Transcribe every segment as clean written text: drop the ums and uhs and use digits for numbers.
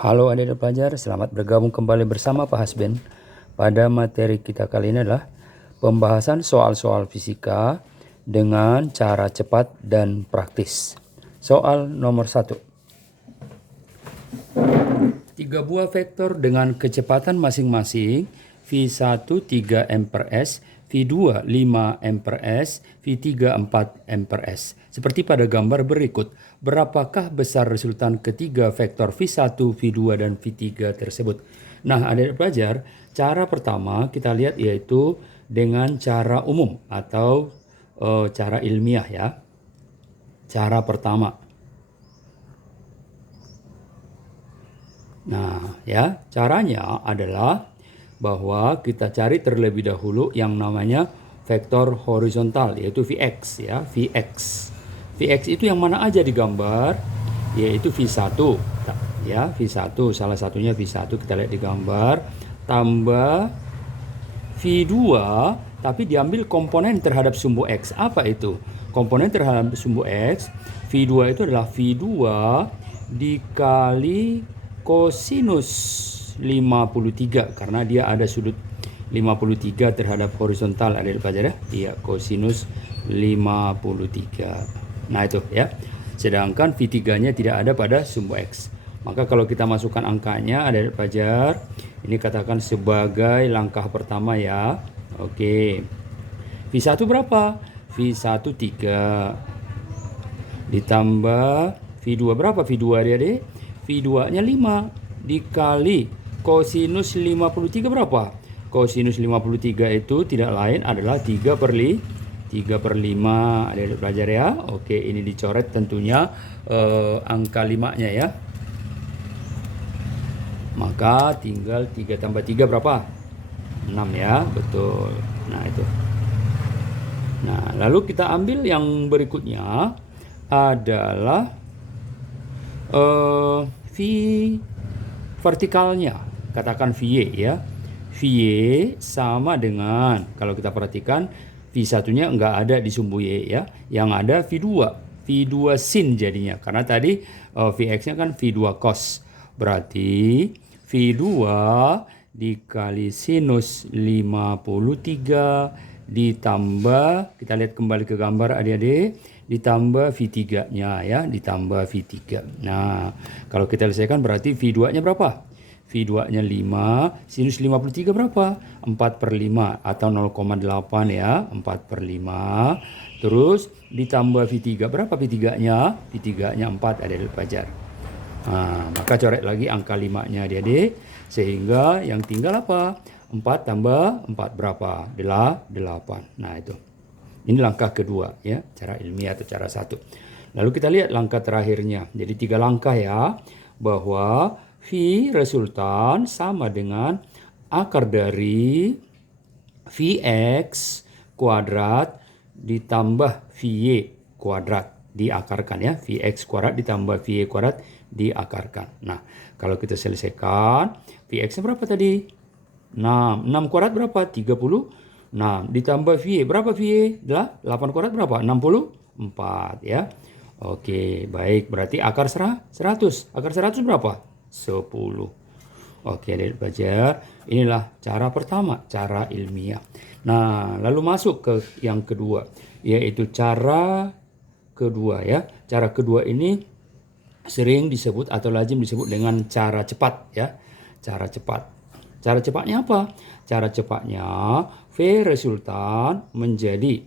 Halo adik-adik pelajar, selamat bergabung kembali bersama Pak Hasben. Pada materi kita kali ini adalah pembahasan soal-soal fisika dengan cara cepat dan praktis. Soal nomor 1. 3 buah vektor dengan kecepatan masing-masing V1 3 m per s, V2 5 m per s, V3 4 m per s. Seperti pada gambar berikut, berapakah besar resultan ketiga vektor V1, V2, dan V3 tersebut? Nah, adik-adik pelajar, cara pertama kita lihat yaitu dengan cara umum atau cara ilmiah ya. Cara pertama. Nah, ya, caranya adalah bahwa kita cari terlebih dahulu yang namanya vektor horizontal yaitu Vx ya, Vx. Vx itu yang mana aja digambar? Yaitu V1 ya, V1 salah satunya V1 kita lihat di gambar tambah V2 tapi diambil komponen terhadap sumbu X. Apa itu? Komponen terhadap sumbu X, V2 itu adalah V2 dikali kosinus 53 karena dia ada sudut 53 terhadap horizontal, ada di pelajar ya. Iya, kosinus 53. Nah itu ya. Sedangkan V3-nya tidak ada pada sumbu X. Maka kalau kita masukkan angkanya ada di pelajar, ini katakan sebagai langkah pertama ya. Oke. V1 berapa? V1 3 ditambah V2 berapa? V2 dia V2 nya 5 dikali kosinus 53 berapa? Kosinus 53 itu tidak lain adalah 3 per 5. Adik-adik belajar ya. Oke, ini dicoret tentunya angka 5-nya ya. Maka tinggal 3 tambah 3 berapa? 6 ya, betul. Nah itu. Nah, lalu kita ambil yang berikutnya adalah V vertikalnya, katakan VY ya. VY sama dengan, kalau kita perhatikan V1-nya enggak ada di sumbu Y ya. Yang ada V2 sin jadinya. Karena tadi Vx-nya kan V2 cos. Berarti V2 dikali sinus 53 ditambah, kita lihat kembali ke gambar adik-adik, ditambah V3-nya ya, ditambah V3. Nah, kalau kita selesaikan berarti V2-nya berapa? V2-nya 5, sinus 53 berapa? 4 per 5 atau 0,8 ya, 4 per 5. Terus ditambah V3, berapa V3-nya? V3-nya 4 adik-adik pelajar. Nah, maka coret lagi angka 5-nya adik-adik, sehingga yang tinggal apa? 4 tambah 4 berapa? 8. Nah itu. Ini langkah kedua ya, cara ilmiah atau cara 1. Lalu kita lihat langkah terakhirnya. Jadi 3 langkah ya, bahwa V resultan sama dengan akar dari Vx kuadrat ditambah Vy kuadrat diakarkan ya. Vx kuadrat ditambah Vy kuadrat diakarkan. Nah, kalau kita selesaikan, Vx berapa tadi? 6 kuadrat berapa? 30. Nah, ditambah Vy berapa Vy? 8 kuadrat berapa? 64 ya. Oke, baik. Berarti akar 100. Akar 100 berapa? 10. Oke, adik belajar. Inilah cara pertama, cara ilmiah. Nah, lalu masuk ke yang kedua, yaitu cara kedua ya. Cara kedua ini sering disebut atau lazim disebut dengan cara cepat ya. Cara cepat. Cara cepatnya apa? Cara cepatnya V resultan menjadi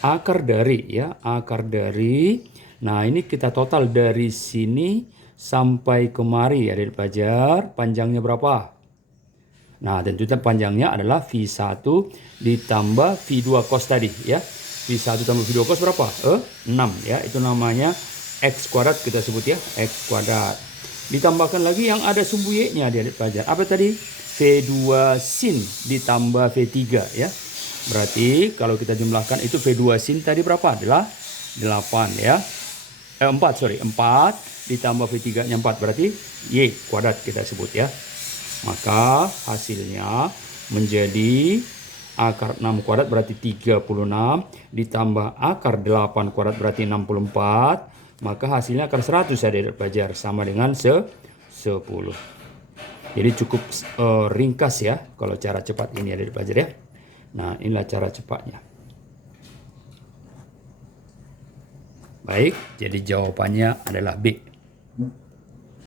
akar dari ya, akar dari. Nah, ini kita total dari sini sampai kemari adik pelajar, panjangnya berapa? Nah, tentunya panjangnya adalah V1 ditambah V2 cos tadi ya. V1 tambah V2 cos berapa? 6 ya. Itu namanya X kuadrat kita sebut ya, X kuadrat. Ditambahkan lagi yang ada sumbu Y-nya adik pelajar. Apa tadi? V2 sin ditambah V3 ya. Berarti kalau kita jumlahkan itu V2 sin tadi berapa? Adalah 8 ya. 4 ditambah V3-nya 4 berarti Y kuadrat kita sebut ya. Maka hasilnya menjadi akar 6 kuadrat berarti 36 ditambah akar 8 kuadrat berarti 64. Maka hasilnya akar 100 adik pelajar sama dengan 10. 10. Jadi cukup ringkas ya kalau cara cepat ini ada dipelajari ya. Nah, inilah cara cepatnya. Baik, jadi jawabannya adalah B.